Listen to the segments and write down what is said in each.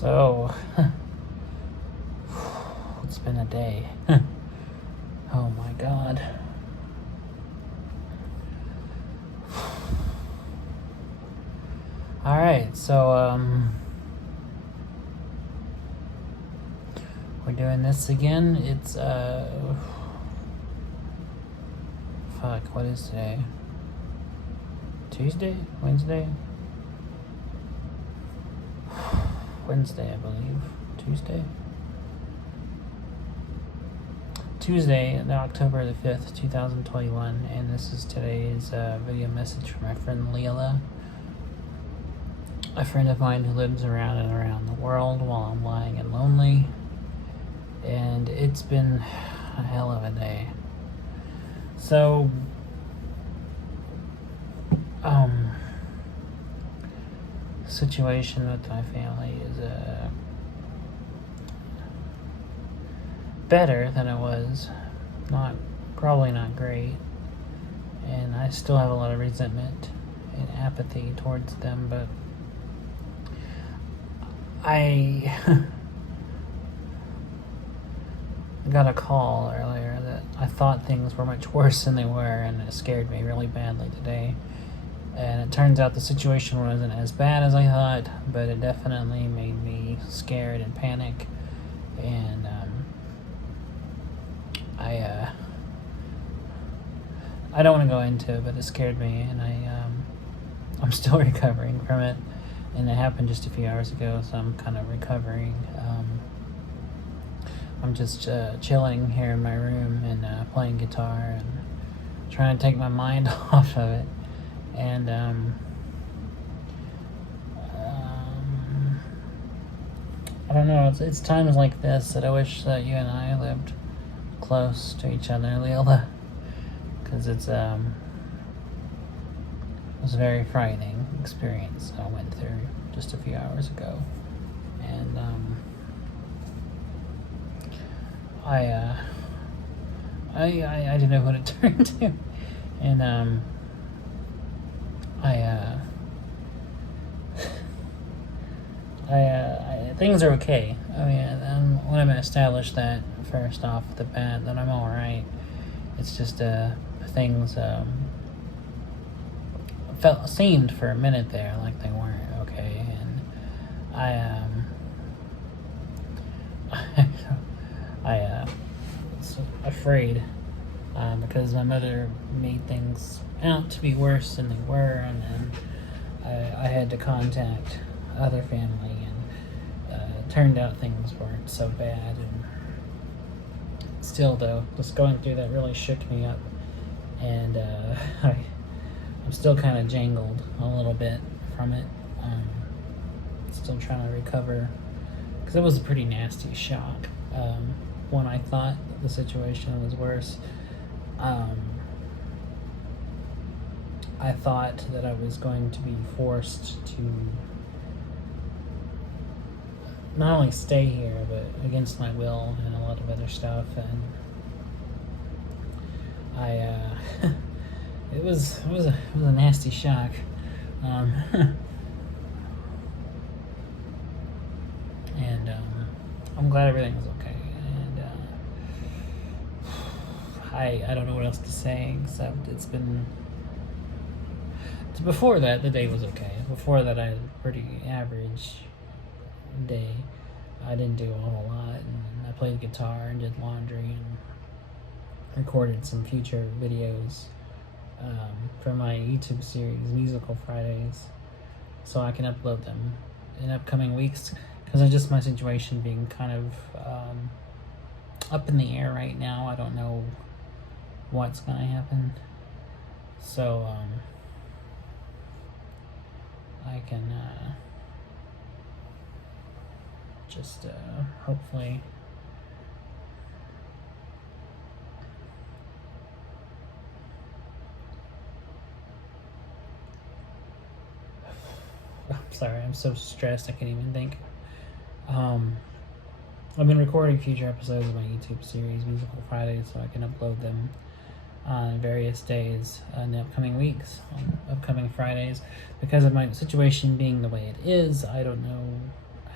So, it's been a day. Oh my god. Alright, so, we're doing this again. It's, fuck, what is today? Tuesday? Wednesday? Wednesday, I believe. Tuesday, October the 5th, 2021, and this is today's video message from my friend Lilla, a friend of mine who lives around and around the world while I'm lying and lonely, and it's been a hell of a day. So, situation with my family is better than it was. Probably not great, and I still have a lot of resentment and apathy towards them, but I got a call earlier that I thought things were much worse than they were, and it scared me really badly today. And it turns out the situation wasn't as bad as I thought, but it definitely made me scared and panic. And I don't want to go into it, but it scared me, and I'm still recovering from it. And it happened just a few hours ago, so I'm kind of recovering. I'm just chilling here in my room and playing guitar and trying to take my mind off of it. And I don't know, it's times like this that I wish that you and I lived close to each other, Lila, because it was a very frightening experience I went through just a few hours ago. And I didn't know what it turned to. And things are okay. I mean, I want to establish that first off the bat, that I'm alright. It's just things seemed for a minute there like they weren't okay, and I was afraid because my mother made things out to be worse than they were, and then I had to contact other family, and turned out things weren't so bad. And still, though, just going through that really shook me up, and I'm still kind of jangled a little bit from it. Still trying to recover, because it was a pretty nasty shock. When I thought the situation was worse, I thought that I was going to be forced to not only stay here, but against my will, and a lot of other stuff. And it was a nasty shock. And I'm glad everything was okay. And I don't know what else to say, except before that, the day was okay. Before that, I had a pretty average day. I didn't do a whole lot, and I played guitar and did laundry and recorded some future videos for my YouTube series, Musical Fridays, so I can upload them in upcoming weeks, because of just my situation being kind of up in the air right now. I don't know what's gonna happen, so I can just hopefully I'm sorry, I'm so stressed I can't even think. I've been recording future episodes of my YouTube series, Musical Fridays, so I can upload them on various days in the upcoming weeks, on upcoming Fridays. Because of my situation being the way it is, I don't know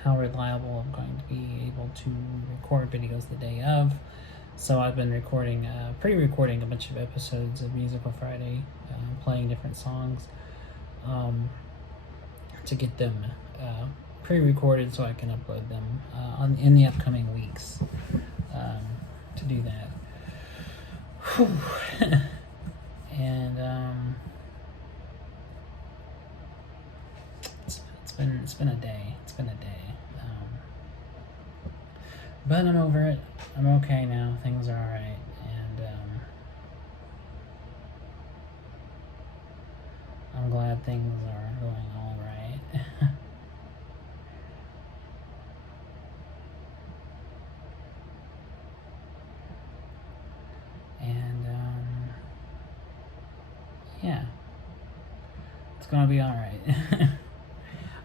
how reliable I'm going to be able to record videos the day of. So I've been pre-recording a bunch of episodes of Musical Friday, playing different songs, to get them pre-recorded so I can upload them in the upcoming weeks, to do that. Whew. And it's been a day. It's been a day. But I'm over it. I'm okay now. Things are alright. And I'm glad things are going alright. And yeah. It's gonna be alright.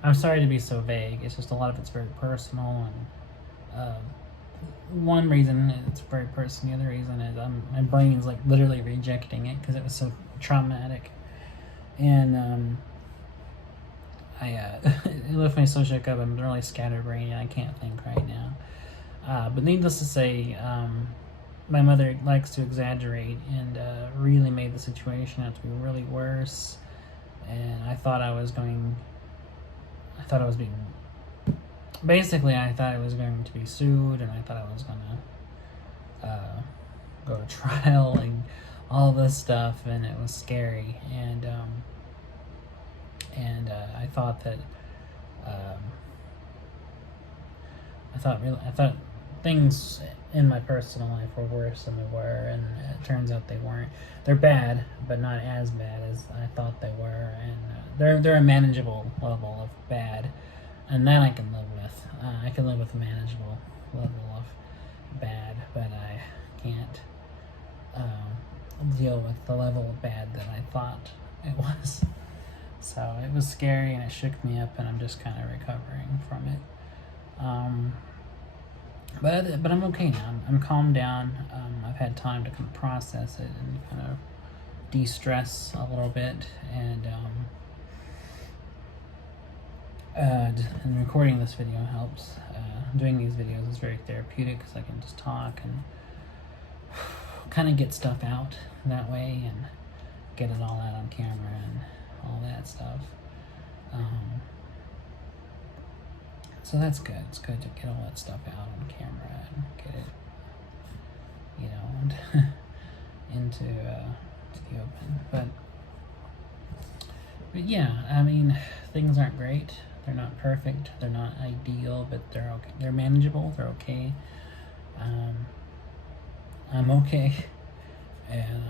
I'm sorry to be so vague. It's just a lot of it's very personal, and one reason it's very personal. The other reason is my brain's like literally rejecting it because it was so traumatic, and it left me so shook up. I'm really scatterbrained and I can't think right now. But needless to say, my mother likes to exaggerate and really made the situation out to be really worse. And I thought I was being. Basically, I thought I was going to be sued, and I thought I was going to go to trial and all this stuff, and it was scary. And I thought that I thought things in my personal life were worse than they were, and it turns out they weren't. They're bad, but not as bad as I thought they were, and they're a manageable level of bad, and that I can live with. I can live with a manageable level of bad, but I can't deal with the level of bad that I thought it was. So it was scary and it shook me up, and I'm just kind of recovering from it. But I'm okay now. I'm calmed down. I've had time to kind of process it and kind of de-stress a little bit, and recording this video helps. Doing these videos is very therapeutic because I can just talk and kind of get stuff out that way and get it all out on camera and all that stuff. So that's good. It's good to get all that stuff out on camera and get it, into to the open. But yeah, I mean, things aren't great. They're not perfect. They're not ideal, but they're okay. They're manageable. They're okay. I'm okay, and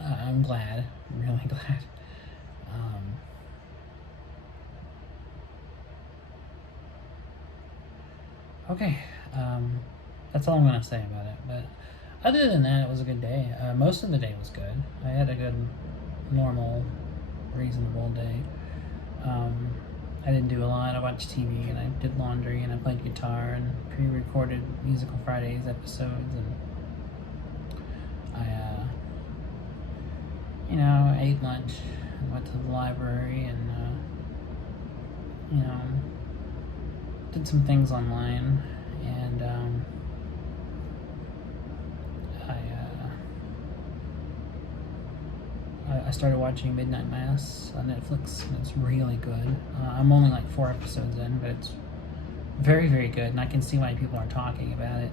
I'm glad. I'm really glad. Okay, that's all I'm gonna say about it. But other than that, it was a good day. Most of the day was good. I had a good, normal, reasonable day. I didn't do a lot. I watched TV and I did laundry and I played guitar and pre-recorded Musical Fridays episodes, and I ate lunch and went to the library and did some things online, and I started watching Midnight Mass on Netflix, and it's really good. I'm only like 4 episodes in, but it's very, very good, and I can see why people are talking about it.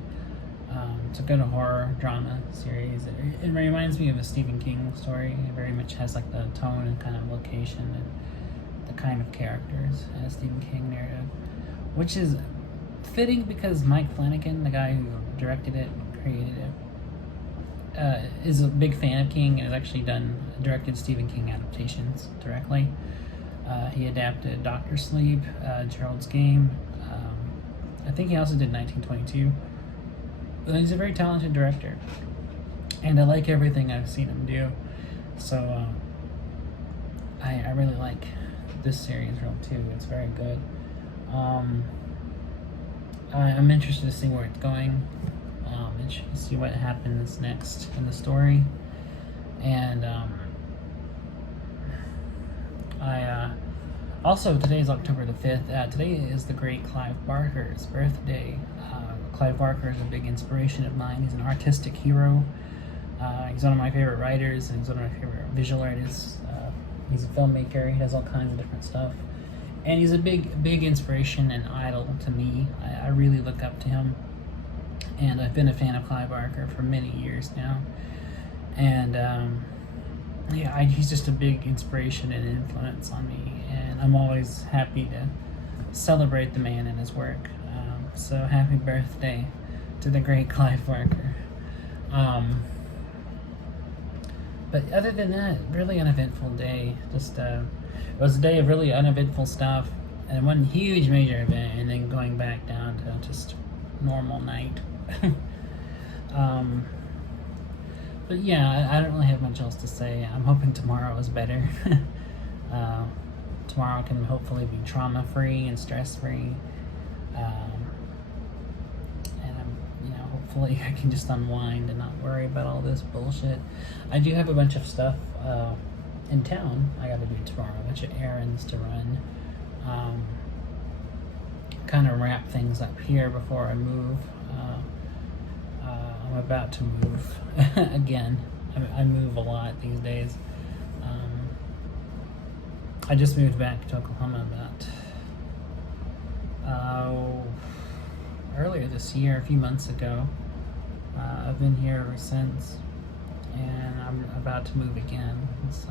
It's a good horror drama series. It reminds me of a Stephen King story. It very much has like the tone and kind of location and the kind of characters in a Stephen King narrative, which is fitting because Mike Flanagan, the guy who directed it and created it, is a big fan of King and has actually directed Stephen King adaptations directly. He adapted Doctor Sleep, Gerald's Game. I think he also did 1922. But he's a very talented director, and I like everything I've seen him do. So I really like this series real too. It's very good. I'm interested to see where it's going. Interested to see what happens next in the story, and Also, today is October the 5th. Today is the great Clive Barker's birthday. Clive Barker is a big inspiration of mine. He's an artistic hero. He's one of my favorite writers, and he's one of my favorite visual artists. He's a filmmaker. He does all kinds of different stuff. And he's a big inspiration and idol to me. I really look up to him. And I've been a fan of Clive Barker for many years now. And he's just a big inspiration and influence on me. And I'm always happy to celebrate the man and his work. So happy birthday to the great Clive Barker. But other than that, really uneventful day. Just it was a day of really uneventful stuff, and one huge major event, and then going back down to just normal night. But yeah, I don't really have much else to say. I'm hoping tomorrow is better. Tomorrow can hopefully be trauma-free and stress-free. Hopefully I can just unwind and not worry about all this bullshit. I do have a bunch of stuff in town I gotta do tomorrow, a bunch of errands to run. Kind of wrap things up here before I move. I'm about to move again. I move a lot these days. I just moved back to Oklahoma about earlier this year, a few months ago. I've been here ever since, and I'm about to move again. So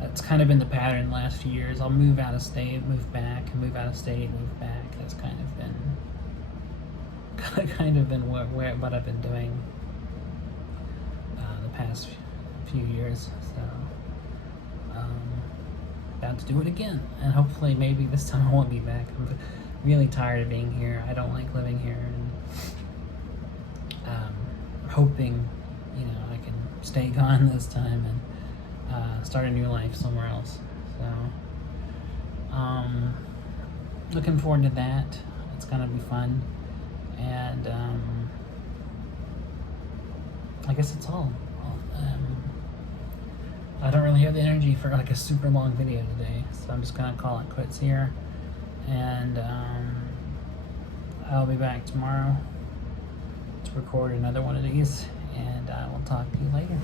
that's kind of been the pattern the last few years. I'll move out of state, move back, move out of state, move back. That's kind of been what I've been doing the past few years. So about to do it again, and hopefully maybe this time I won't be back. I'm really tired of being here. I don't like living here, and hoping I can stay gone this time and start a new life somewhere else. So looking forward to that. It's gonna be fun, and I guess it's all. I don't really have the energy for like a super long video today, so I'm just gonna call it quits here. And I'll be back tomorrow to record another one of these, and I will talk to you later.